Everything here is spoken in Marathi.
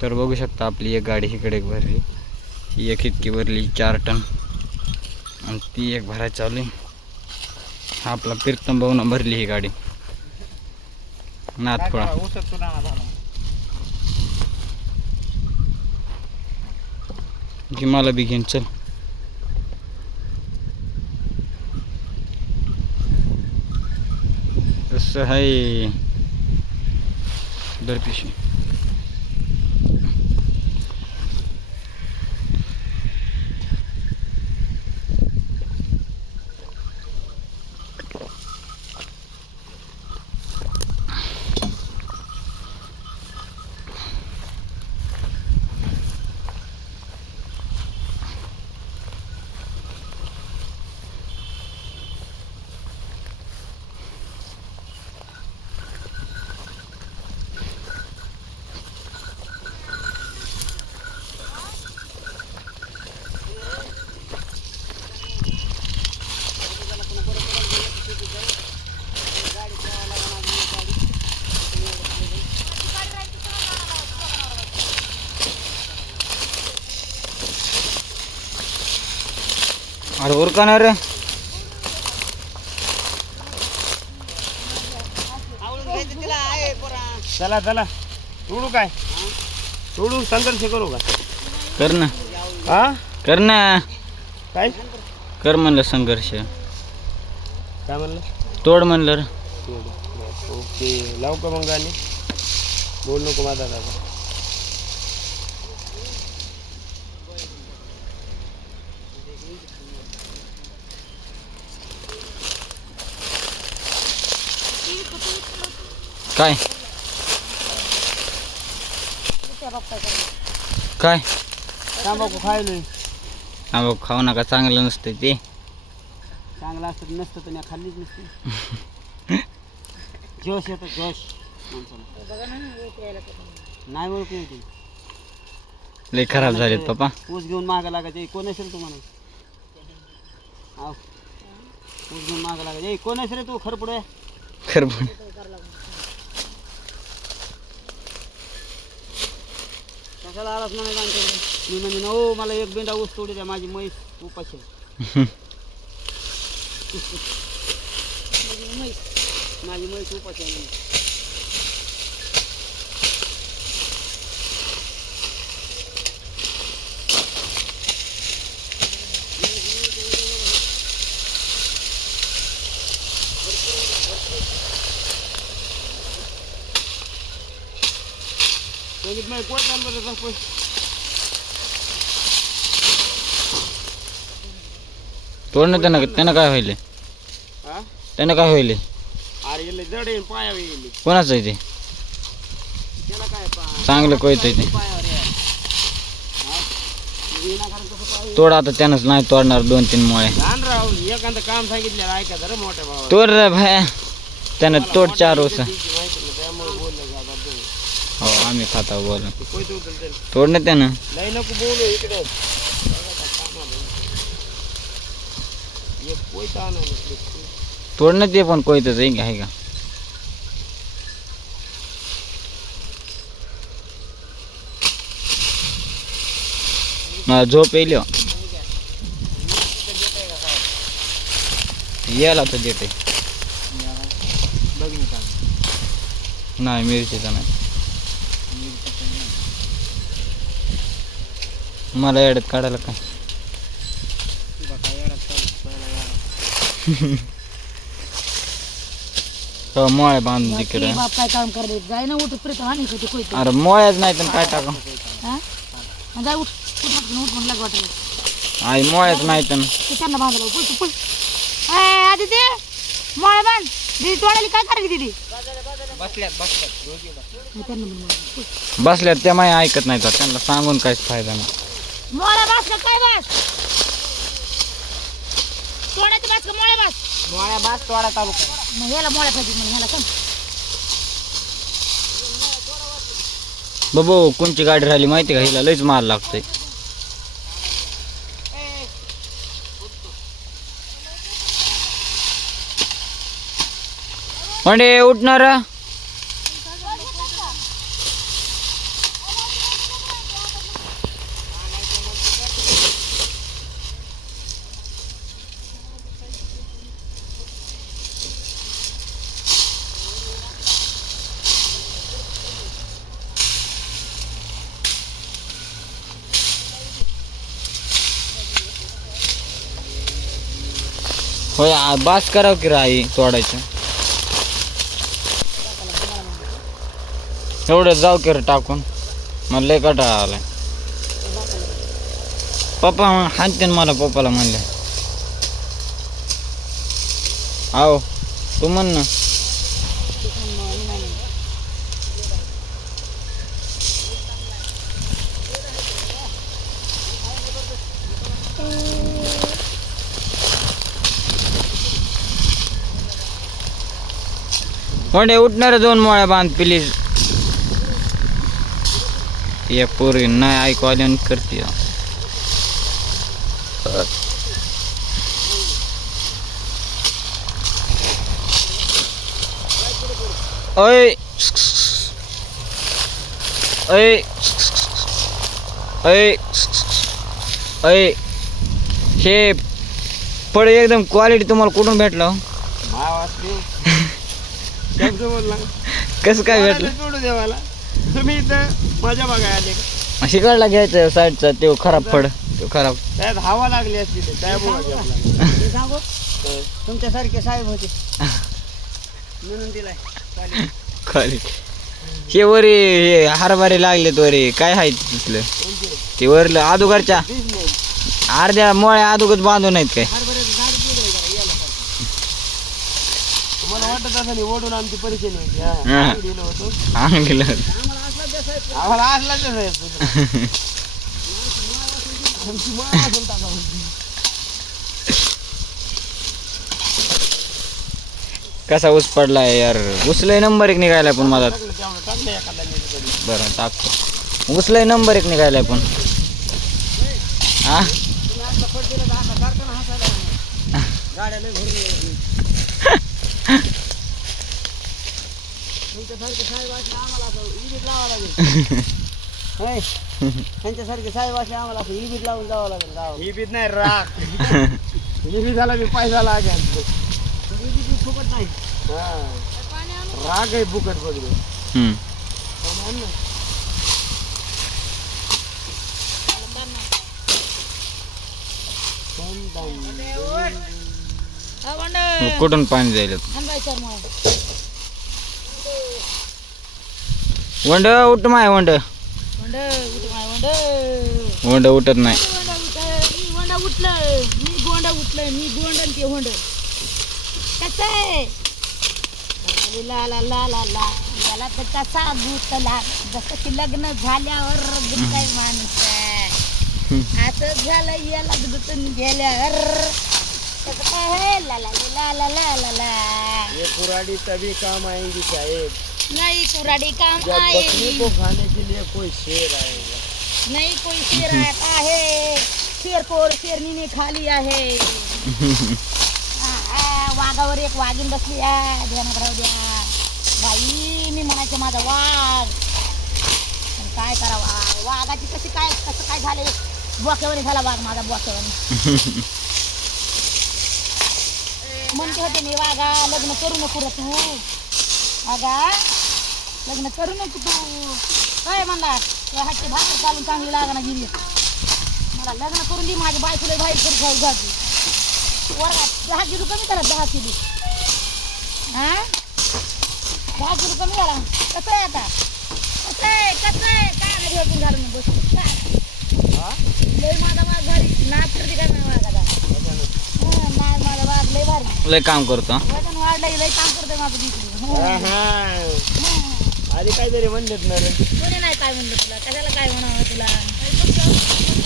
तर बघू शकता आपली एक गाडी इकडे भरली, ही एक इतकी भरली 4 टन आणि ती एक भरायला चालू आहे. हा आपला प्रीतम भाऊन भरली ही गाडी नाथपुळा. की मला बी घेऊन चल. कसं आहे दर पिशवी. अरे उरका ना रे. चला चला तोडू काय तोडू संघर्ष करू का? कर ना हा कर ना काय कर म्हणलं संघर्ष. काय म्हणलं? तोड म्हणलं रे. ओके लावू का मग गाणी? बोल नको माझा दादा. काय काय तांबाखू खायलोय. हा बघ खाऊ नका, चांगलं नसतं ते. चांगलं असतं नसतं तर खाल्लीच नसते. जोश येतो जोश नाही ओळखू येते. लय खराब झालेत पप्पा. ऊस घेऊन मागं लागायचे. कोण असेल तुम्हाला? हा ऊस घेऊन मागं लागायचे. कोण असेल रे तू खरपुडे? खरबूड कशाला आलाच म्हणायचं आमच्याकडे? मी म्हणजे हो मला एक बेंडा ऊस तोडी द्या, माझी म्हैस उपाशी माझी म्हैस उपाशी आहे. तोडणं त्यानं काय होईल? त्यानं काय होईल? अरे जड आहे पाया येईल. कोणाचं आहे ते? त्याला काय चांगलं कळतंय ते. विनाकारण तोड आता त्यानंच नाही तोडणार 2-3 मुळे. राव एखादं काम सांगितलं ऐका जरा मोठ्या भावा. तोड रे भाया, त्यानं तोड 4 ऊस. त्यामुळे बोललं हो आम्ही खाता बोल. कोयत तोडणं त्यानं. नाही नको बोलू इकडे. कोयता आणायला तोडणं ते पण कोयतच आहे का? मला झोप येईल याला तर देते. नाही मिरचीचा नाही. मला येड्यात काढायला काय? मोळ्या बांधून तिकडे. काय काम करते जाय ना उठ प्रीत आणि अरे मोळ्याच नाही तर काय टाका. जाय उठ उठ म्हणलं वाटलं. आई मोळ्याच नाही तर त्यांना बांधलं पुल पुल. आधी ते मोळ्या बांध. दीदी तोडायला काय करायची दीदी? बसल्यात त्या माय ऐकत नाही तर त्यांना सांगून काहीच फायदा नाही. मोळ्या बास का काय बास? तोडायची बास का मोळ्या बास? मोळ्या बास तोडा चालू कर. मग ह्याला मोळ्या पाहिजे मग ह्याला कोण? बाबू कोणची गाडी राहिली माहिती का? हिला लयच माल लागतोय. म्हणजे उठणार होय बास करावं की राही तोडायचं. एवढं जाऊ की रे टाकून, मला लय कंटाळा आलाय. पप्पा हाणते मला, पप्पाला म्हणले आहो तू म्हण ना. वंडे उठणारे 2 मोळ्या बांध प्लीज. या पोरी नाही ऐकू आल्या करते. ओय ओय ओय ओय हे फळ एकदम क्वालिटी तुम्हाला कुठून भेटलं? भाव असले शब्द बोलला कसं काय भेटलं? सोडू देवाला. तुम्ही इथं माझ्या बघाय आले का? शिकायला घ्यायचं साईडचा तो खराब फळ, तो खराब. त्यात हवा लागली असती ते काय बोलायचं सांगू. तुमच्यासारखे साहेब होते म्हणून दिलाय खाली हे वरी हे हरभरे लागलेत वरी. काय आहे तिथलं ते वरलं अदुगरच्या अर्ध्या मोळ्या अदुगत बांधून आहेत काय? तुम्हाला वाटत असं ओढून आमची परिचय नाही हा. दिलं होतं. आणलं आम्हाला असलाच आहे. आमची माळ असून टाका म्हणते. कसा ऊस पडलाय यार. उसलय नंबर 1 निघायला पण माझा. टाकलं तेवढं टाकलं एखाद्या तरी. बरं टाकतो. उसलय नंबर 1 निघायलाय पण हा. तुम्ही आता पड दिलं तर आता सारखं ना हसायला लागलं. गाड्या लय भरून तुमच्यासारखे साहेब असले आम्हाला असं इबीट लावावं लागेल. होय त्यांच्यासारखे साहेब असले आम्हाला असं इबीट लावून जावं लागेल गावात. इबीट नाही राग. इबीट झाला मी पैसा लागेल. इबीट फुकट नाही. राग आहे फुकट बघ. कुठून पाणी जाईल? वंड उठ माय वंड. वंड उठत नाही. मी गोंडन ते होंड कसं आहे ला ला ला ला ला याला तर कसा गुतला जसं की लग्न झाल्यावर गुताय माणूस असं झालं याला गुतून गेल्यावर कसं काय आहे ला ला ला ला ला ला ला. ये कुराड़ी तभी काम आएंगी साहेब. नहीं कुराड़ी काम जब बकरी आएगी. को खाने के लिए कोई शेर आएगा. नहीं कोई शेर आता है. शेर को शेरनी ने खा लिया है. वाघावर एक वाघीण बसली आहे. ध्यानात राहू द्या बाई. मी म्हणायचं माझा वाघ पण काय करावा. वाघाची कसं काय झाले. बोक्यावर झाला वाघ माझा बोक्यावर. म्हणते होते मी वाघा लग्न करू नको रे तू. वाघा लग्न करू नको तू. काय म्हणला त्या हातची भाकर चालून चांगली लागणार गेली. मला लग्न करून दे. माझी बायकोला बाहेर करून खाऊ घातली. वर्गात 10 किलो कमी करा. 10 किलो हा 10 किलो कमी झाला. कसं आहे आता. कसं आहे काय नाही घालून बसतो लय माझा वाघ भारी. नाच करते काय माझा वाघाचा. नाच माझा वाघ लय भारी. लय काम करतो. वजन वाढलंय लय काम करतोय माझं दिसलं. आधी काहीतरी म्हणलेत ना रे. कोणी नाही काय म्हणलं तुला. कशाला काय म्हणावं तुला.